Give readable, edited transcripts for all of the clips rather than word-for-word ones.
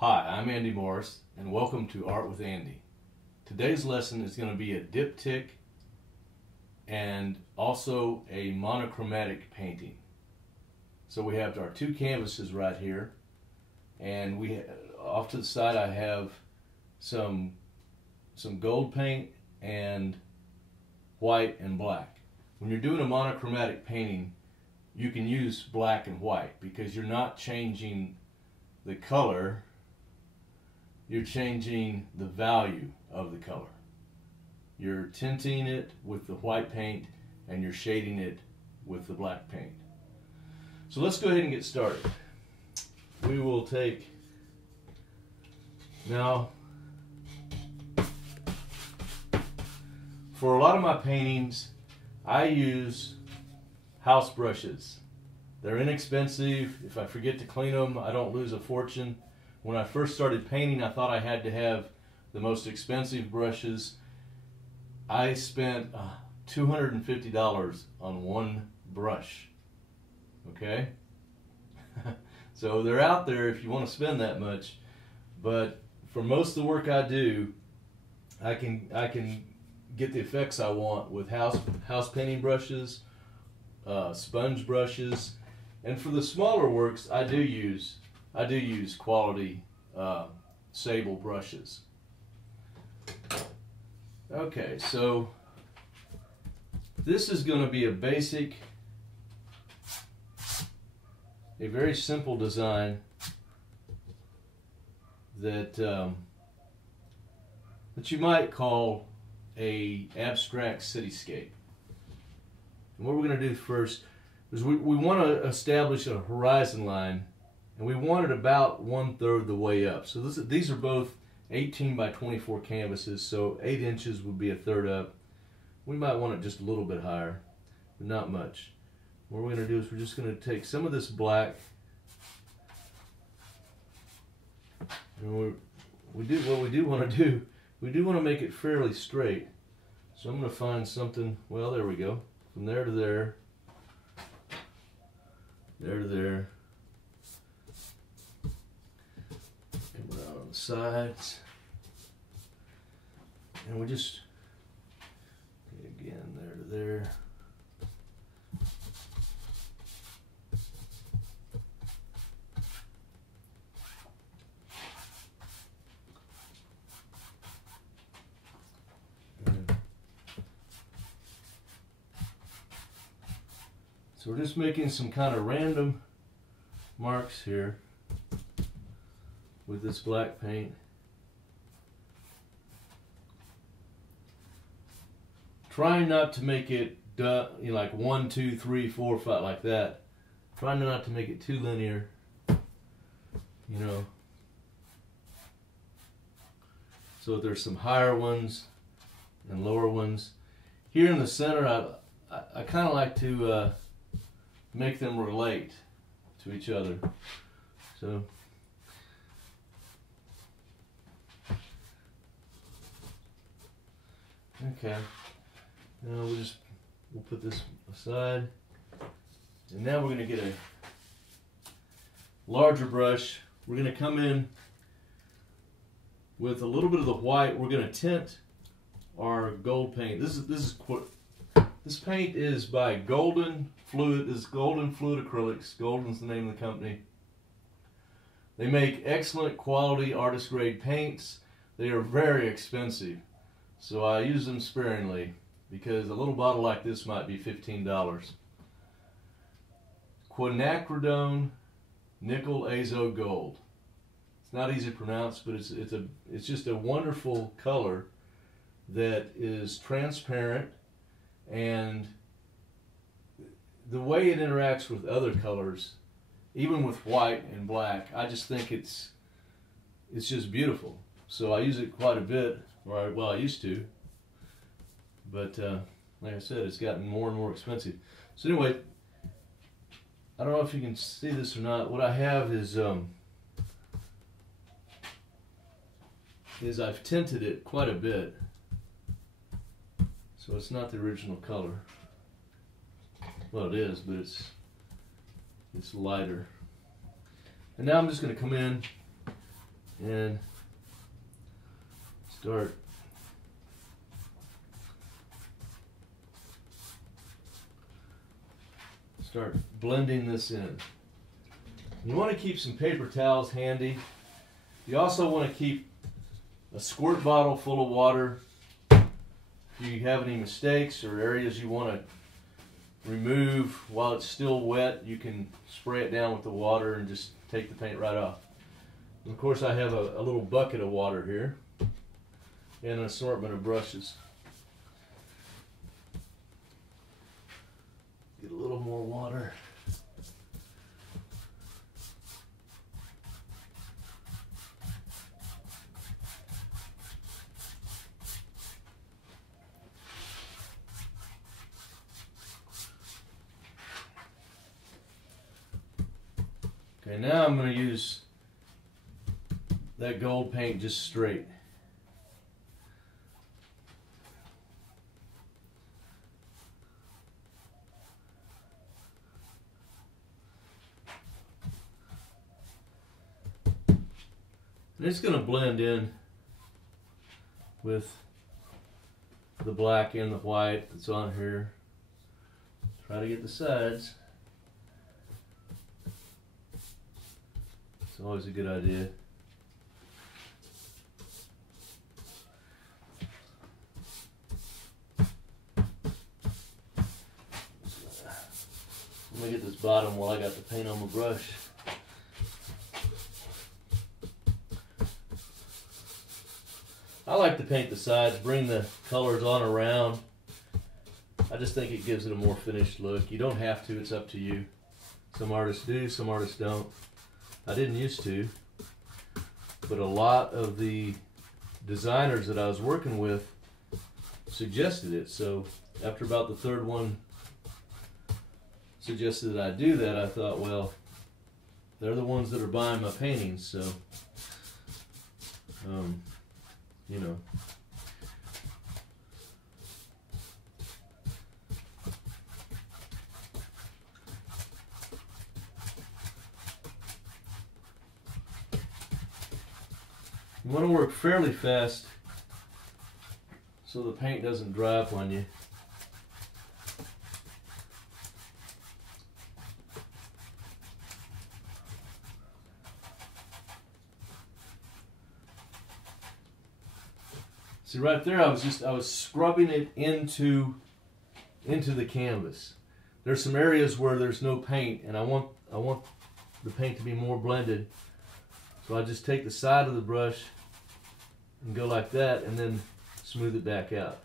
Hi, I'm Andy Morris, and welcome to Art with Andy. Today's lesson is going to be a diptych and also a monochromatic painting. So we have our two canvases right here, and off to the side I have some gold paint and white and black. When you're doing a monochromatic painting, you can use black and white because you're not changing the color, you're changing the value of the color. You're tinting it with the white paint and you're shading it with the black paint. So let's go ahead and get started. We will take, now for a lot of my paintings I use house brushes. They're inexpensive. If I forget to clean them, I don't lose a fortune. When I first started painting, I thought I had to have the most expensive brushes. I spent $250 on one brush. Okay? So they're out there if you want to spend that much. But for most of the work I do, I can get the effects I want with house painting brushes, sponge brushes, and for the smaller works, I do use quality sable brushes. Okay, so this is going to be a very simple design that you might call a abstract cityscape. And what we're going to do first is we want to establish a horizon line, and we want it about 1/3 the way up. So these are both 18 by 24 canvases, so 8 inches would be 1/3 up. We might want it just a little bit higher, but not much. What we're going to do is we're just going to take some of this black, and we do want to make it fairly straight. So I'm going to find something, well, there we go, from there to there, there to there, and we're out on the sides, and we just, again, there to there. So we're just making some kind of random marks here with this black paint. Trying not to make it like 1, 2, 3, 4, 5 like that. Trying not to make it too linear, you know. So there's some higher ones and lower ones. Here in the center, I kind of like to make them relate to each other. So okay, now we'll put this aside, and now we're going to get a larger brush. We're going to come in with a little bit of the white. We're going to tint our gold paint. This paint is by Golden Fluid. This is Golden Fluid Acrylics. Golden's the name of the company. They make excellent quality artist grade paints. They are very expensive, so I use them sparingly because a little bottle like this might be $15. Quinacridone Nickel Azo Gold. It's not easy to pronounce, but it's just a wonderful color that is transparent, and the way it interacts with other colors, even with white and black, I just think it's just beautiful. So I use it quite a bit, well, I used to, but like I said, it's gotten more and more expensive. So anyway, I don't know if you can see this or not. What I have is I've tinted it quite a bit, so it's not the original color. Well, it is, but it's lighter. And now I'm just going to come in and start blending this in. You want to keep some paper towels handy. You also want to keep a squirt bottle full of water. If you have any mistakes or areas you want to remove while it's still wet, you can spray it down with the water and just take the paint right off. And of course, I have a little bucket of water here and an assortment of brushes. Get a little more water. Okay, now I'm going to use that gold paint just straight. And it's going to blend in with the black and the white that's on here. Try to get the sides. It's always a good idea. Let me get this bottom while I got the paint on my brush. I like to paint the sides, bring the colors on around. I just think it gives it a more finished look. You don't have to, it's up to you. Some artists do, some artists don't. I didn't used to, but a lot of the designers that I was working with suggested it. So after about the third one suggested that I do that, I thought, well, they're the ones that are buying my paintings, so you know. You want to work fairly fast so the paint doesn't dry up on you. See, right there, I was scrubbing it into the canvas. There's some areas where there's no paint, and I want the paint to be more blended. So I just take the side of the brush and go like that, and then smooth it back out.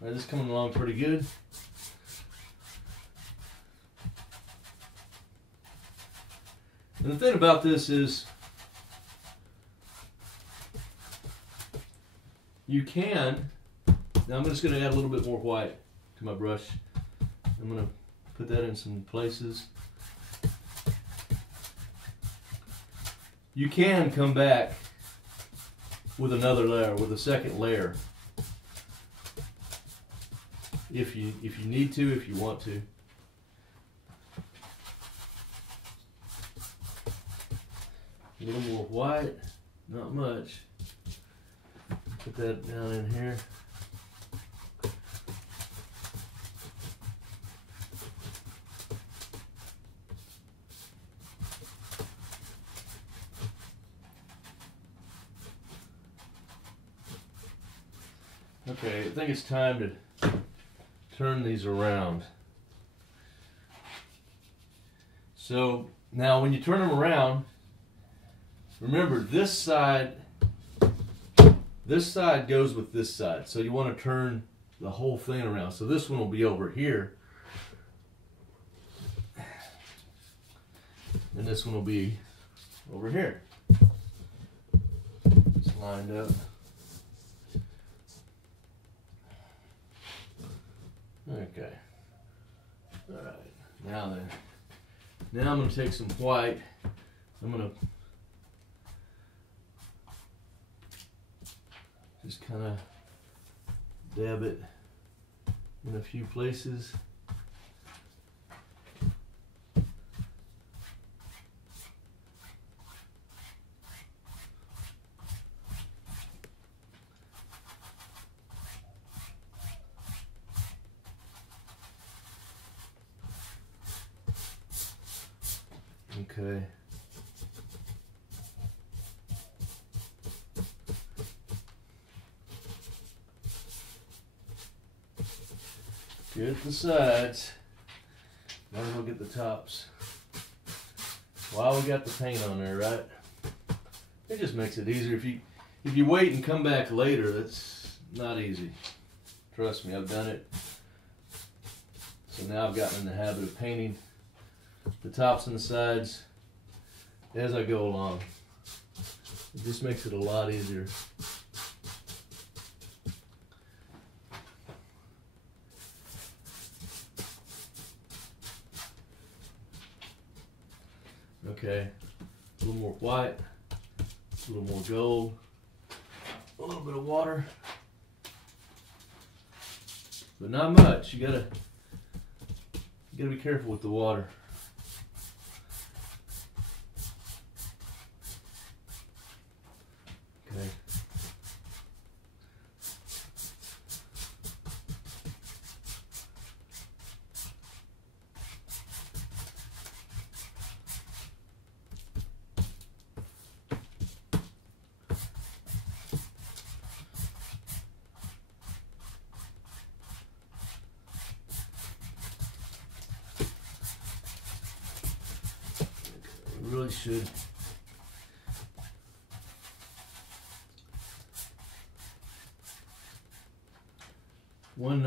All right, this is coming along pretty good. And the thing about this is, you can, now I'm just going to add a little bit more white to my brush. I'm going to put that in some places. You can come back with another layer, with a second layer, if you need to, if you want to. A little more white, not much. Put that down in here. Okay, I think it's time to turn these around. So now when you turn them around, remember this side goes with this side. So you want to turn the whole thing around. So this one will be over here. And this one will be over here. It's lined up. Okay. All right. Now then. Now I'm going to take some white. I'm going to just kind of dab it in a few places. Okay. Get the sides. Might as well get the tops. While we got the paint on there, right? It just makes it easier. If you wait and come back later, that's not easy. Trust me, I've done it. So now I've gotten in the habit of painting the tops and the sides as I go along. It just makes it a lot easier. Okay, a little more white, a little more gold, a little bit of water, but not much. You gotta be careful with the water. Okay. Really should. One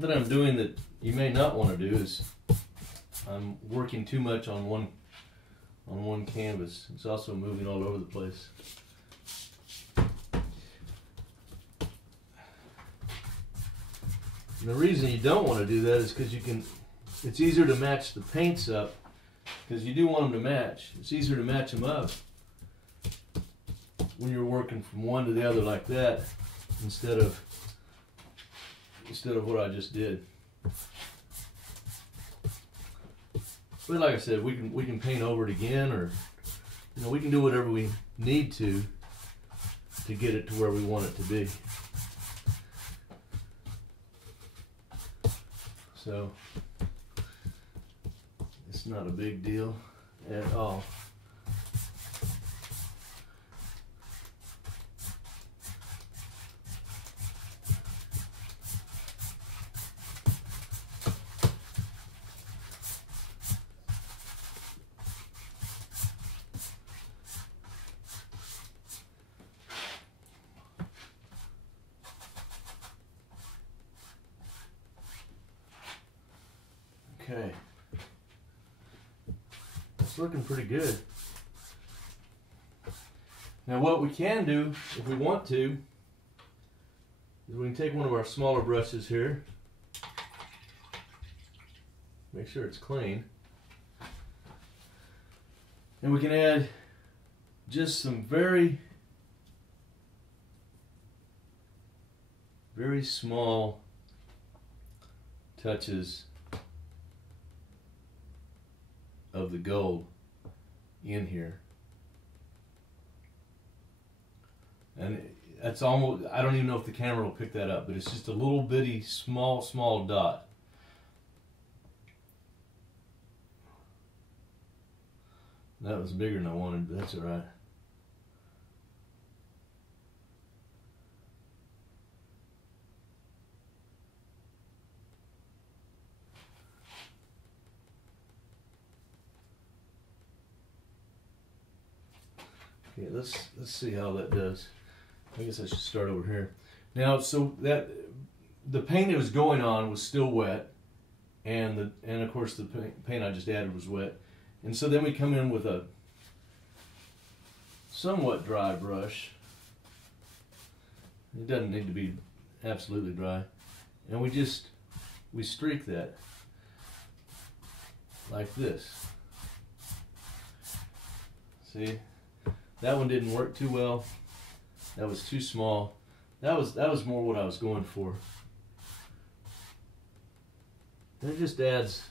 thing I'm doing that you may not want to do is I'm working too much on one canvas. It's also moving all over the place. And the reason you don't want to do that is because it's easier to match the paints up, because you do want them to match. It's easier to match them up when you're working from one to the other like that instead of what I just did. But like I said, we can paint over it again, or we can do whatever we need to get it to where we want it to be. So it's not a big deal at all. Okay, it's looking pretty good. Now what we can do, if we want to, is we can take one of our smaller brushes here, make sure it's clean, and we can add just some very, very small touches of the gold in here. And that's almost, I don't even know if the camera will pick that up, but it's just a little bitty small dot. That was bigger than I wanted, but that's all right. Okay, let's see how that does. I guess I should start over here. Now, so that the paint that was going on was still wet, and of course the paint I just added was wet, and so then we come in with a somewhat dry brush. It doesn't need to be absolutely dry, and we streak that like this. See? That one didn't work too well. That was too small. That was more what I was going for. And it just adds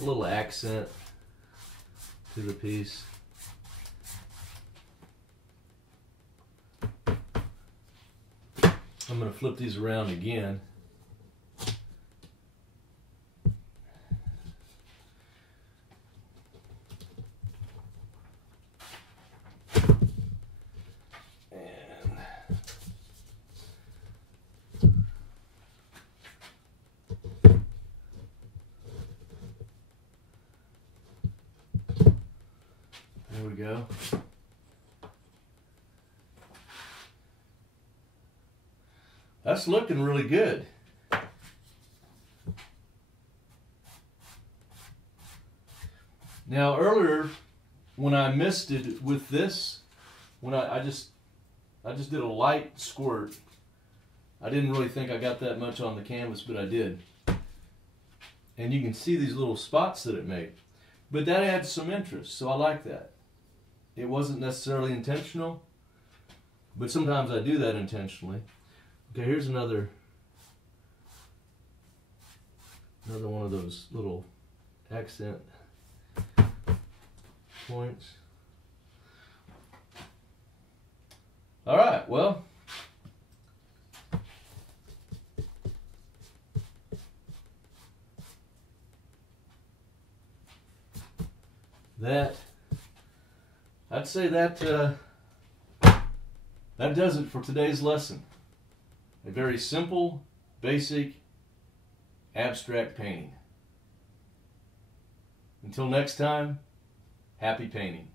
a little accent to the piece. I'm going to flip these around again. go. That's looking really good. Now earlier, when I misted with this, when I just did a light squirt. I didn't really think I got that much on the canvas, but I did. And you can see these little spots that it made. But that adds some interest, so I like that. It wasn't necessarily intentional, but sometimes I do that intentionally. Okay, here's another one of those little accent points. All right, well, I'd say that that does it for today's lesson. A very simple, basic, abstract painting. Until next time, happy painting.